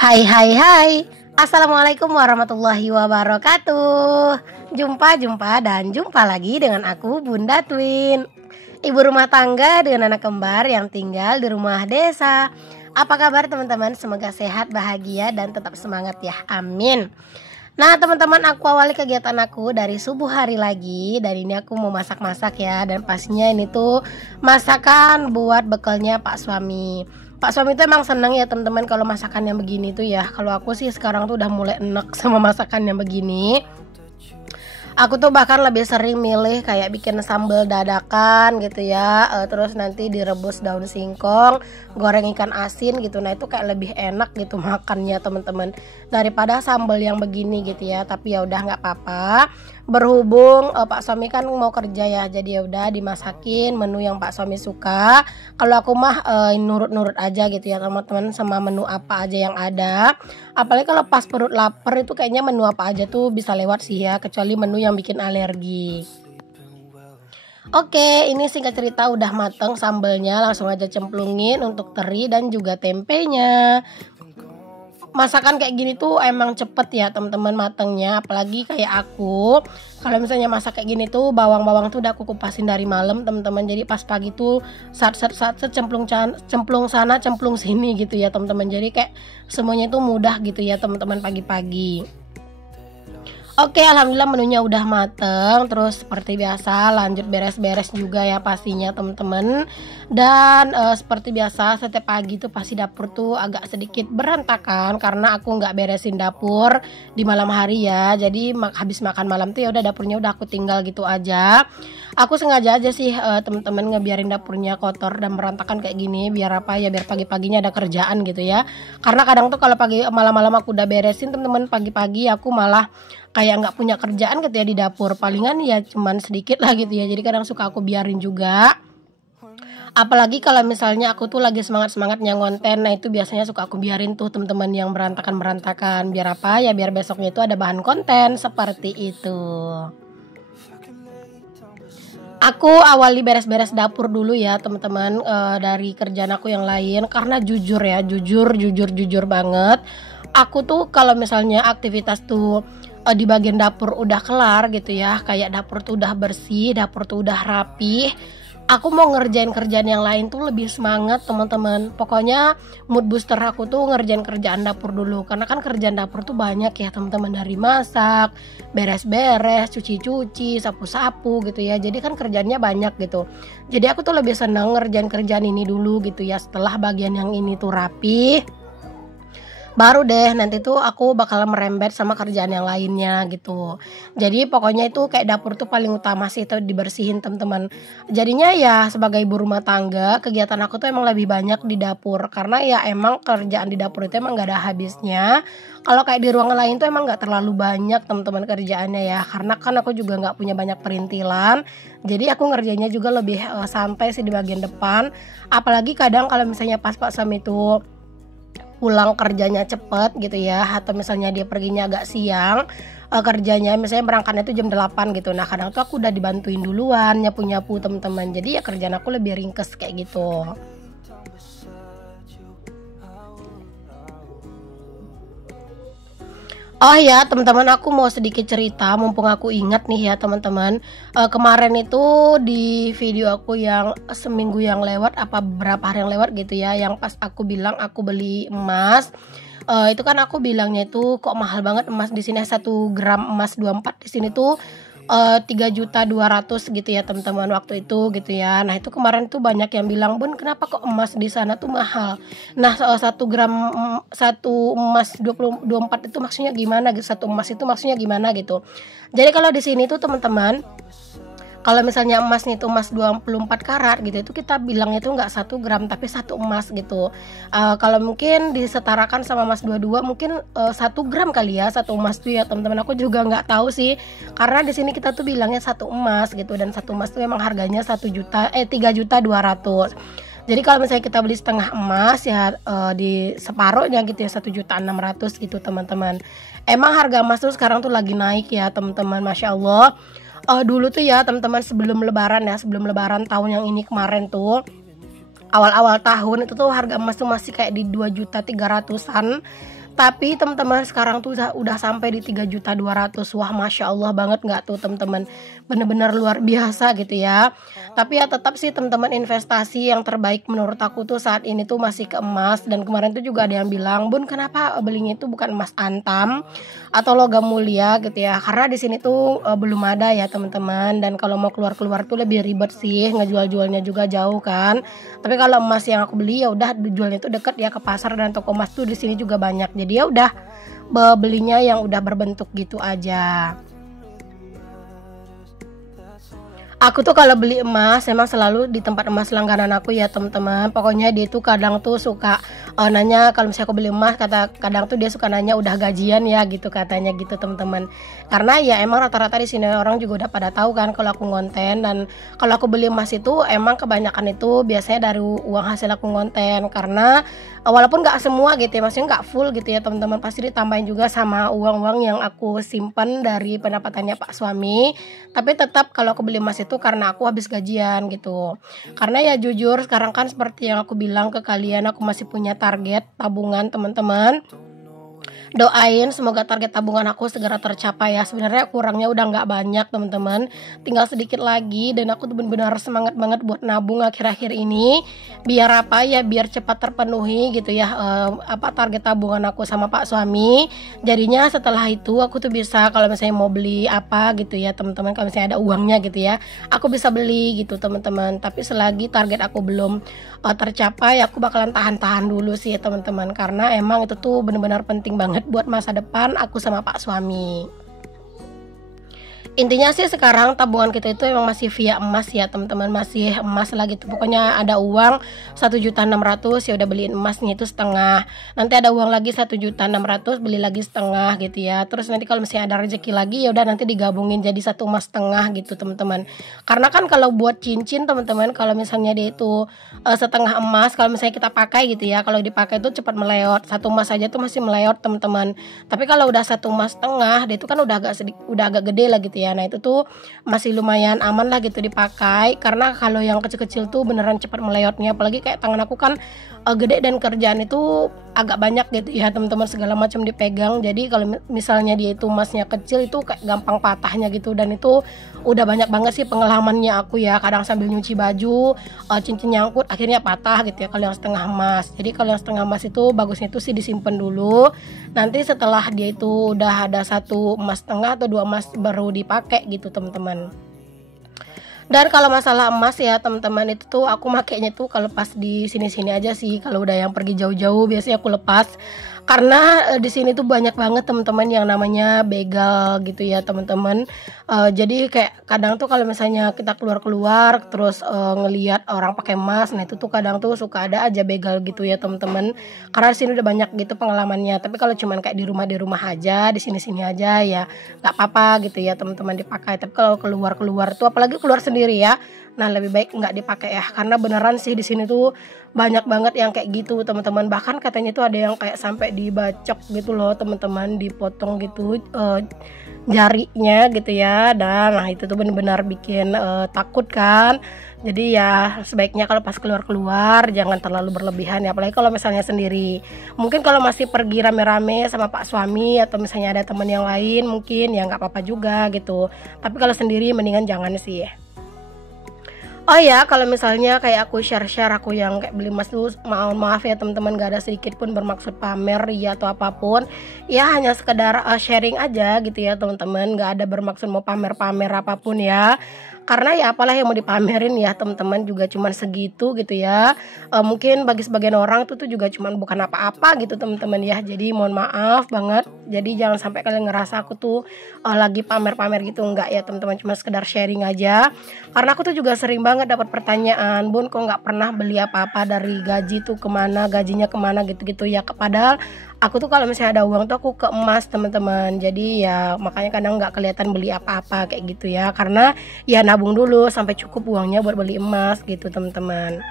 Hai hai hai. Assalamualaikum warahmatullahi wabarakatuh. Jumpa lagi dengan aku Bunda Twin, ibu rumah tangga dengan anak kembar yang tinggal di rumah desa. Apa kabar teman-teman? Semoga sehat, bahagia, dan tetap semangat ya, amin. Nah teman-teman, aku awali kegiatan aku dari subuh hari lagi. Dari ini aku mau masak-masak ya. Dan pastinya ini tuh masakan buat bekalnya Pak Suami. Pak Suami itu emang seneng ya teman-teman kalau masakan yang begini tuh ya. Kalau aku sih sekarang tuh udah mulai enek sama masakan yang begini. Aku tuh bahkan lebih sering milih kayak bikin sambal dadakan gitu ya, terus nanti direbus daun singkong, goreng ikan asin gitu. Nah itu kayak lebih enak gitu makannya teman-teman, daripada sambal yang begini gitu ya. Tapi ya udah nggak apa-apa. Berhubung Pak Suami kan mau kerja ya, jadi ya udah dimasakin menu yang Pak Suami suka. Kalau aku mah nurut-nurut aja gitu ya teman-teman, sama menu apa aja yang ada. Apalagi kalau pas perut lapar itu kayaknya menu apa aja tuh bisa lewat sih ya, kecuali menu yang bikin alergi. Oke, ini singkat cerita udah mateng sambelnya, langsung aja cemplungin untuk teri dan juga tempenya. Masakan kayak gini tuh emang cepet ya teman-teman matengnya, apalagi kayak aku. Kalau misalnya masak kayak gini tuh bawang-bawang tuh udah aku kupasin dari malam teman-teman. Jadi pas pagi tuh saat cemplung sana cemplung sini gitu ya teman-teman. Jadi kayak semuanya tuh mudah gitu ya teman-teman pagi-pagi. Oke, alhamdulillah menunya udah mateng. Terus seperti biasa lanjut beres-beres juga ya pastinya teman-teman. Dan seperti biasa setiap pagi tuh pasti dapur tuh agak sedikit berantakan karena aku nggak beresin dapur di malam hari ya. Jadi habis makan malam tuh ya udah dapurnya udah aku tinggal gitu aja. Aku sengaja aja sih teman-teman ngebiarin dapurnya kotor dan berantakan kayak gini, biar apa ya, biar pagi-paginya ada kerjaan gitu ya. Karena kadang tuh kalau pagi malam-malam aku udah beresin teman-teman, pagi-pagi aku malah kayak nggak punya kerjaan gitu ya di dapur, palingan ya cuman sedikit lah gitu ya. Jadi kadang suka aku biarin juga, apalagi kalau misalnya aku tuh lagi semangatnya ngonten. Nah itu biasanya suka aku biarin tuh teman-teman yang berantakan, biar apa ya, biar besoknya itu ada bahan konten seperti itu. Aku awali beres-beres dapur dulu ya teman-teman, dari kerjaan aku yang lain, karena jujur banget. Aku tuh kalau misalnya aktivitas tuh di bagian dapur udah kelar gitu ya, kayak dapur tuh udah bersih, dapur tuh udah rapi, aku mau ngerjain kerjaan yang lain tuh lebih semangat teman-teman. Pokoknya mood booster aku tuh ngerjain kerjaan dapur dulu, karena kan kerjaan dapur tuh banyak ya teman-teman, dari masak, beres-beres, cuci-cuci, sapu-sapu gitu ya. Jadi kan kerjaannya banyak gitu. Jadi aku tuh lebih seneng ngerjain kerjaan ini dulu gitu ya. Setelah bagian yang ini tuh rapi, baru deh nanti tuh aku bakal merembet sama kerjaan yang lainnya gitu. Jadi pokoknya itu kayak dapur tuh paling utama sih itu dibersihin teman-teman. Jadinya ya sebagai ibu rumah tangga, kegiatan aku tuh emang lebih banyak di dapur, karena ya emang kerjaan di dapur itu emang gak ada habisnya. Kalau kayak di ruangan lain tuh emang gak terlalu banyak teman-teman kerjaannya ya, karena kan aku juga gak punya banyak perintilan. Jadi aku ngerjainnya juga lebih santai sih di bagian depan. Apalagi kadang kalau misalnya pas Pak Sam itu pulang kerjanya cepet gitu ya, atau misalnya dia perginya agak siang, kerjanya misalnya berangkatnya itu jam 8 gitu. Nah kadang tuh aku udah dibantuin duluan nyapu-nyapu teman-teman, jadi ya kerjaan aku lebih ringkes kayak gitu. Oh ya teman-teman, aku mau sedikit cerita mumpung aku ingat nih ya teman-teman. Kemarin itu di video aku yang seminggu yang lewat apa beberapa hari yang lewat gitu ya, yang pas aku bilang aku beli emas. Itu kan aku bilangnya itu kok mahal banget emas di sini, 1 gram emas 24 di sini tuh 3.200.000 gitu ya teman-teman waktu itu gitu ya. Nah itu kemarin tuh banyak yang bilang, Bun kenapa kok emas di sana tuh mahal. Nah 1 gram satu emas 24 itu maksudnya gimana gitu, satu emas itu maksudnya gimana gitu. Jadi kalau di sini tuh teman-teman, kalau misalnya emasnya itu emas 24 karat gitu, itu kita bilangnya itu nggak 1 gram tapi 1 emas gitu. Kalau mungkin disetarakan sama emas 22 mungkin 1 gram kali ya 1 emas tuh ya teman-teman. Aku juga nggak tahu sih, karena di sini kita tuh bilangnya 1 emas gitu, dan 1 emas tuh emang harganya 3.200.000. Jadi kalau misalnya kita beli setengah emas ya di separuhnya gitu ya 1.600.000 gitu teman-teman. Emang harga emas tuh sekarang tuh lagi naik ya teman-teman, masya Allah. Dulu tuh ya teman-teman sebelum lebaran tahun yang ini kemarin tuh, awal-awal tahun itu tuh harga emas tuh masih kayak di 2.300.000-an. Tapi teman-teman sekarang tuh udah sampai di 3.200.000. Wah, masya Allah banget nggak tuh teman-teman, bener-bener luar biasa gitu ya. Tapi ya tetap sih teman-teman, investasi yang terbaik menurut aku tuh saat ini tuh masih ke emas. Dan kemarin tuh juga ada yang bilang, Bun kenapa belinya itu bukan emas antam atau logam mulia gitu ya, karena di sini tuh belum ada ya teman-teman. Dan kalau mau keluar-keluar tuh lebih ribet sih, ngejual-jualnya juga jauh kan. Tapi kalau emas yang aku beli ya udah jualnya tuh deket ya ke pasar, dan toko emas tuh di sini juga banyak. Jadi ya udah belinya yang udah berbentuk gitu aja. Aku tuh kalau beli emas emang selalu di tempat emas langganan aku ya teman-teman. Pokoknya dia tuh kadang tuh suka nanya, kalau misalnya aku beli emas, kadang tuh dia suka nanya udah gajian ya gitu, katanya gitu teman-teman. Karena ya emang rata-rata di sini orang juga udah pada tahu kan kalau aku ngonten. Dan kalau aku beli emas itu emang kebanyakan itu biasanya dari uang hasil aku ngonten. Karena walaupun nggak semua gitu ya, maksudnya nggak full gitu ya teman-teman, pasti ditambahin juga sama uang-uang yang aku simpan dari pendapatannya Pak suami. Tapi tetap kalau aku beli emas itu karena aku habis gajian gitu. Karena ya jujur sekarang kan seperti yang aku bilang ke kalian, aku masih punya target tabungan teman-teman. Doain semoga target tabungan aku segera tercapai ya. Sebenarnya kurangnya udah nggak banyak teman-teman, tinggal sedikit lagi. Dan aku tuh benar-benar semangat banget buat nabung akhir-akhir ini, biar apa ya, biar cepat terpenuhi gitu ya, target tabungan aku sama Pak suami. Jadinya setelah itu aku tuh bisa, kalau misalnya mau beli apa gitu ya teman-teman, kalau misalnya ada uangnya gitu ya, aku bisa beli gitu teman-teman. Tapi selagi target aku belum tercapai, aku bakalan tahan-tahan dulu sih teman-teman, karena emang itu tuh benar-benar penting banget buat masa depan aku sama Pak suami. Intinya sih sekarang tabungan kita itu emang masih via emas ya teman-teman, masih emas lah gitu. Pokoknya ada uang 1.600.000 ya udah beliin emasnya itu setengah. Nanti ada uang lagi 1.600.000 beli lagi setengah gitu ya. Terus nanti kalau misalnya ada rezeki lagi ya udah nanti digabungin jadi 1,5 emas gitu teman-teman. Karena kan kalau buat cincin teman-teman, kalau misalnya dia itu setengah emas, kalau misalnya kita pakai gitu ya, kalau dipakai itu cepat meleot. 1 emas aja tuh masih meleot teman-teman. Tapi kalau udah 1,5 emas dia itu kan udah agak gede lah gitu ya. Nah itu tuh masih lumayan aman lah gitu dipakai, karena kalau yang kecil-kecil tuh beneran cepat meleotnya. Apalagi kayak tangan aku kan gede dan kerjaan itu agak banyak gitu ya teman-teman, segala macam dipegang. Jadi kalau misalnya dia itu emasnya kecil itu kayak gampang patahnya gitu. Dan itu udah banyak banget sih pengalamannya aku ya, kadang sambil nyuci baju cincin nyangkut akhirnya patah gitu ya kalau yang setengah emas. Jadi kalau yang setengah emas itu bagusnya itu sih disimpan dulu, nanti setelah dia itu udah ada 1,5 emas atau 2 emas baru dipakai gitu teman-teman. Dan kalau masalah emas ya teman-teman, itu tuh aku makainya tuh kalau pas di sini-sini aja sih. Kalau udah yang pergi jauh-jauh biasanya aku lepas, karena di sini tuh banyak banget teman-teman yang namanya begal gitu ya teman-teman. Jadi kayak kadang tuh kalau misalnya kita keluar-keluar terus ngelihat orang pakai emas, nah itu tuh kadang tuh suka ada aja begal gitu ya teman-teman. Karena di sini udah banyak gitu pengalamannya. Tapi kalau cuman kayak di rumah aja, di sini-sini aja ya nggak apa-apa gitu ya teman-teman dipakai. Tapi kalau keluar-keluar tuh, apalagi keluar sendiri ya, nah lebih baik nggak dipakai ya, karena beneran sih di sini tuh banyak banget yang kayak gitu teman-teman. Bahkan katanya tuh ada yang kayak sampai dibacok gitu loh teman-teman, dipotong gitu jarinya gitu ya. Dan nah itu tuh benar-benar bikin takut kan. Jadi ya sebaiknya kalau pas keluar-keluar jangan terlalu berlebihan ya, apalagi kalau misalnya sendiri. Mungkin kalau masih pergi rame-rame sama Pak suami atau misalnya ada teman yang lain mungkin ya nggak apa-apa juga gitu. Tapi kalau sendiri mendingan jangan sih. Oh ya, kalau misalnya kayak aku share aku yang kayak beli emas tuh, maaf ya teman-teman, gak ada sedikit pun bermaksud pamer ya atau apapun. Ya hanya sekedar sharing aja gitu ya teman-teman, gak ada bermaksud mau pamer-pamer apapun ya. Karena ya apalah yang mau dipamerin ya teman-teman, juga cuman segitu gitu ya. Mungkin bagi sebagian orang tuh juga cuman bukan apa-apa gitu teman-teman ya. Jadi mohon maaf banget. Jadi jangan sampai kalian ngerasa aku tuh lagi pamer-pamer gitu, enggak ya teman-teman, cuma sekedar sharing aja. Karena aku tuh juga sering banget dapat pertanyaan, Bun kok nggak pernah beli apa-apa dari gaji tuh kemana, gajinya kemana gitu-gitu ya. Padahal aku tuh kalau misalnya ada uang tuh aku ke emas teman-teman. Jadi ya makanya kadang nggak kelihatan beli apa-apa kayak gitu ya, karena ya nabung dulu sampai cukup uangnya buat beli emas gitu teman-teman.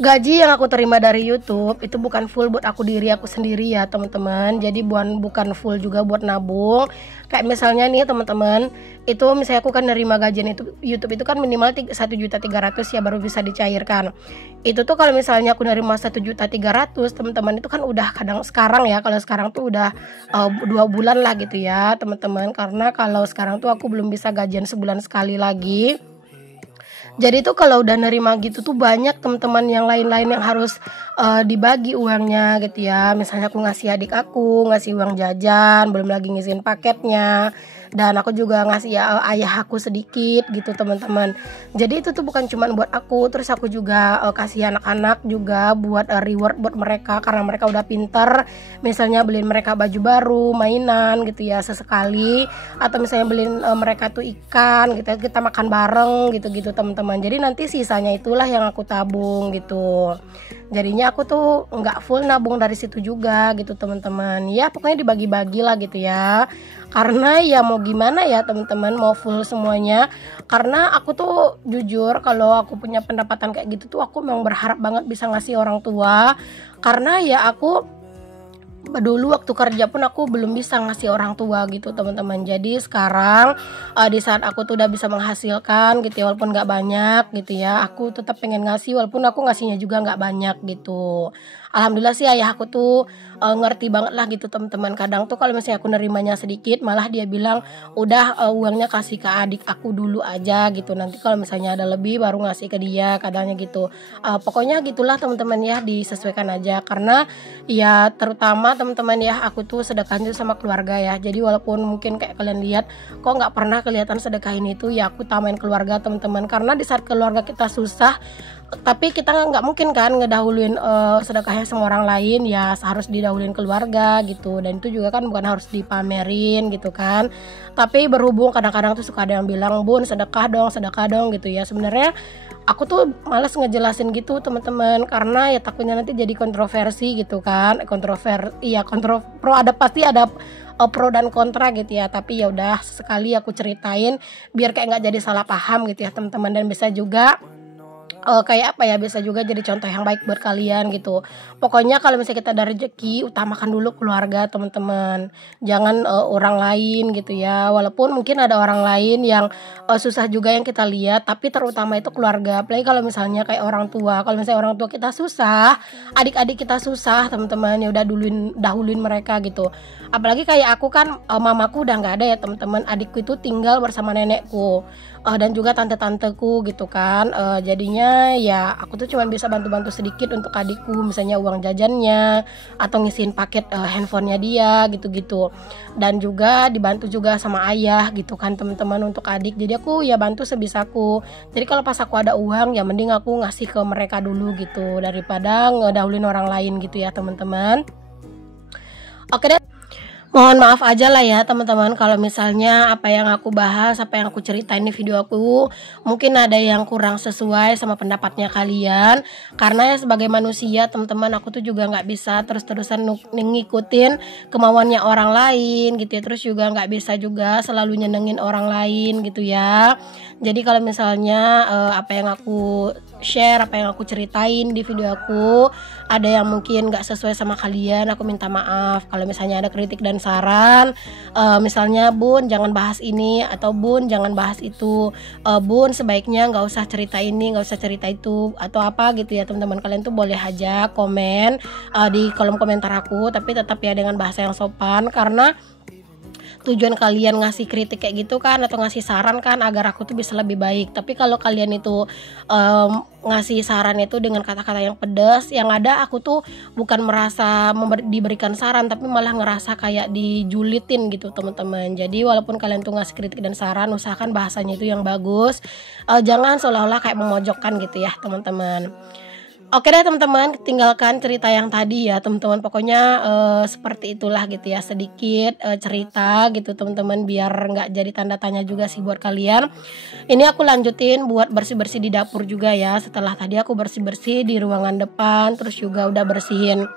Gaji yang aku terima dari YouTube itu bukan full buat diri aku sendiri ya teman-teman. Jadi bukan full juga buat nabung. Kayak misalnya nih teman-teman, itu misalnya aku kan nerima gajian itu YouTube itu kan minimal 1.300.000 ya baru bisa dicairkan. Itu tuh kalau misalnya aku nerima 1.300.000 teman-teman, itu kan udah kadang sekarang ya, kalau sekarang tuh udah 2 bulan lah gitu ya teman-teman. Karena kalau sekarang tuh aku belum bisa gajian sebulan sekali lagi. Jadi tuh kalau udah nerima gitu tuh banyak teman-teman yang lain-lain yang harus dibagi uangnya gitu ya. Misalnya aku ngasih adik aku, ngasih uang jajan, belum lagi ngisiin paketnya. Dan aku juga ngasih ayah aku sedikit gitu teman-teman. Jadi itu tuh bukan cuma buat aku, terus aku juga kasih anak-anak juga buat reward buat mereka karena mereka udah pinter. Misalnya beliin mereka baju baru, mainan gitu ya sesekali, atau misalnya beliin mereka tuh ikan gitu, kita makan bareng gitu-gitu teman-teman. Jadi nanti sisanya itulah yang aku tabung gitu. Jadinya aku tuh nggak full nabung dari situ juga gitu teman-teman. Ya pokoknya dibagi-bagi lah gitu ya. Karena ya mau gimana ya teman-teman, mau full semuanya. Karena aku tuh jujur kalau aku punya pendapatan kayak gitu tuh aku memang berharap banget bisa ngasih orang tua. Karena ya aku dulu waktu kerja pun aku belum bisa ngasih orang tua gitu teman-teman. Jadi sekarang di saat aku tuh udah bisa menghasilkan gitu ya, walaupun nggak banyak gitu ya, aku tetap pengen ngasih walaupun aku ngasihnya juga nggak banyak gitu. Alhamdulillah sih ayah aku tuh ngerti banget lah gitu teman-teman. Kadang tuh kalau misalnya aku nerimanya sedikit, malah dia bilang udah uangnya kasih ke adik aku dulu aja gitu, nanti kalau misalnya ada lebih baru ngasih ke dia, kadangnya gitu. Pokoknya gitulah teman-teman ya, disesuaikan aja. Karena ya terutama teman-teman ya, aku tuh sedekahnya sama keluarga ya. Jadi walaupun mungkin kayak kalian lihat kok nggak pernah kelihatan sedekahin itu, ya aku tamain keluarga teman-teman. Karena di saat keluarga kita susah, tapi kita nggak mungkin kan ngedahuluin sedekahnya sama orang lain, ya harus didahuluin keluarga gitu. Dan itu juga kan bukan harus dipamerin gitu kan, tapi berhubung kadang-kadang tuh suka ada yang bilang, bun sedekah dong gitu ya. Sebenarnya aku tuh males ngejelasin gitu teman-teman, karena ya takutnya nanti jadi kontroversi gitu kan. Pro, ada pasti ada pro dan kontra gitu ya. Tapi ya udah sekali aku ceritain biar kayak nggak jadi salah paham gitu ya teman-teman, dan bisa juga kayak apa ya, bisa juga jadi contoh yang baik buat kalian gitu. Pokoknya kalau misalnya kita ada rezeki, utamakan dulu keluarga teman-teman, jangan orang lain gitu ya. Walaupun mungkin ada orang lain yang susah juga yang kita lihat, tapi terutama itu keluarga. Apalagi kalau misalnya kayak orang tua, kalau misalnya orang tua kita susah, adik-adik kita susah teman-teman, ya udah dahuluin mereka gitu. Apalagi kayak aku kan mamaku udah nggak ada ya teman-teman, adikku itu tinggal bersama nenekku dan juga tante-tanteku gitu kan. Jadinya ya aku tuh cuma bisa bantu-bantu sedikit untuk adikku, misalnya uang jajannya atau ngisiin paket handphonenya dia gitu-gitu. Dan juga dibantu juga sama ayah gitu kan teman-teman untuk adik. Jadi aku ya bantu sebisaku. Jadi kalau pas aku ada uang ya mending aku ngasih ke mereka dulu gitu, daripada ngedahulin orang lain gitu ya teman-teman. Oke deh. Mohon maaf aja lah ya teman-teman kalau misalnya apa yang aku bahas, apa yang aku ceritain di video aku mungkin ada yang kurang sesuai sama pendapatnya kalian. Karena ya sebagai manusia teman-teman, aku tuh juga nggak bisa terus-terusan ngikutin kemauannya orang lain gitu ya. Terus juga nggak bisa juga selalu nyenengin orang lain gitu ya. Jadi kalau misalnya apa yang aku share, apa yang aku ceritain di video aku ada yang mungkin gak sesuai sama kalian, aku minta maaf. Kalau misalnya ada kritik dan saran, misalnya bun jangan bahas ini, atau bun jangan bahas itu, bun sebaiknya gak usah cerita ini, gak usah cerita itu, atau apa gitu ya teman-teman. Kalian tuh boleh aja komen di kolom komentar aku, tapi tetap ya dengan bahasa yang sopan. Karena tujuan kalian ngasih kritik kayak gitu kan, atau ngasih saran kan agar aku tuh bisa lebih baik. Tapi kalau kalian itu ngasih saran itu dengan kata-kata yang pedas, yang ada aku tuh bukan merasa diberikan saran, tapi malah ngerasa kayak dijulitin gitu teman-teman. Jadi walaupun kalian tuh ngasih kritik dan saran, usahakan bahasanya itu yang bagus, jangan seolah-olah kayak memojokkan gitu ya teman-teman. Oke deh teman-teman, tinggalkan cerita yang tadi ya teman-teman. Pokoknya seperti itulah gitu ya, sedikit cerita gitu teman-teman, biar nggak jadi tanda tanya juga sih buat kalian. Ini aku lanjutin buat bersih-bersih di dapur juga ya. Setelah tadi aku bersih-bersih di ruangan depan, terus juga udah bersihin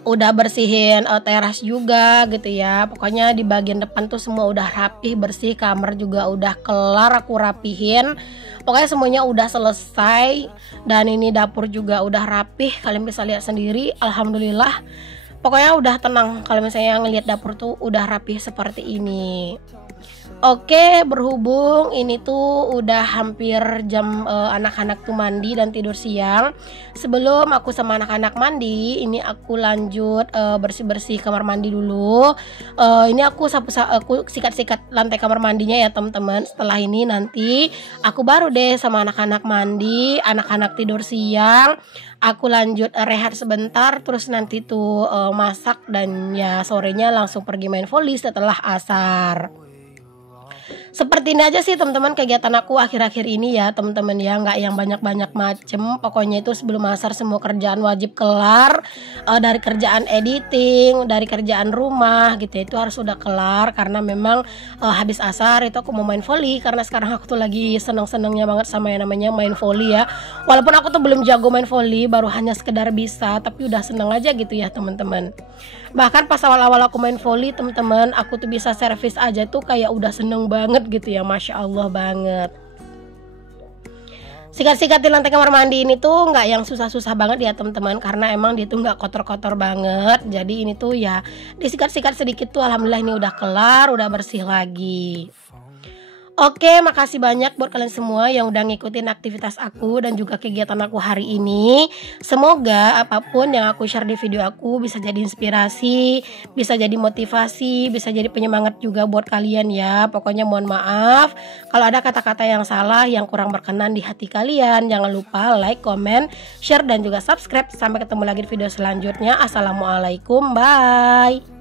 udah bersihin teras juga gitu ya. Pokoknya di bagian depan tuh semua udah rapih bersih, kamar juga udah kelar aku rapihin. Pokoknya semuanya udah selesai. Dan ini dapur juga udah rapih, kalian bisa lihat sendiri. Alhamdulillah. Pokoknya udah tenang kalau misalnya ngelihat dapur tuh udah rapih seperti ini. Oke, berhubung ini tuh udah hampir jam anak-anak tuh mandi dan tidur siang. Sebelum aku sama anak-anak mandi, ini aku lanjut bersih-bersih kamar mandi dulu. Ini aku aku sikat-sikat lantai kamar mandinya ya teman-teman. Setelah ini nanti aku baru deh sama anak-anak mandi, anak-anak tidur siang. Aku lanjut rehat sebentar, terus nanti tuh masak dan ya sorenya langsung pergi main volley setelah asar. Seperti ini aja sih teman-teman kegiatan aku akhir-akhir ini ya teman-teman ya, nggak yang banyak-banyak macem. Pokoknya itu sebelum asar semua kerjaan wajib kelar, dari kerjaan editing, dari kerjaan rumah gitu ya, itu harus udah kelar karena memang habis asar itu aku mau main volley karena sekarang aku tuh lagi seneng-senengnya banget sama yang namanya main volley ya. Walaupun aku tuh belum jago main volley, baru hanya sekedar bisa, tapi udah seneng aja gitu ya teman-teman. Bahkan pas awal-awal aku main volley teman-teman, aku tuh bisa servis aja tuh kayak udah seneng banget gitu ya, Masya Allah banget. Sikat-sikatin lantai kamar mandi ini tuh nggak yang susah-susah banget ya teman-teman, karena emang dia tuh nggak kotor-kotor banget. Jadi ini tuh ya disikat-sikat sedikit tuh alhamdulillah ini udah kelar, udah bersih lagi. Oke, makasih banyak buat kalian semua yang udah ngikutin aktivitas aku dan juga kegiatan aku hari ini. Semoga apapun yang aku share di video aku bisa jadi inspirasi, bisa jadi motivasi, bisa jadi penyemangat juga buat kalian ya. Pokoknya mohon maaf kalau ada kata-kata yang salah, yang kurang berkenan di hati kalian. Jangan lupa like, comment, share dan juga subscribe. Sampai ketemu lagi di video selanjutnya. Assalamualaikum, bye.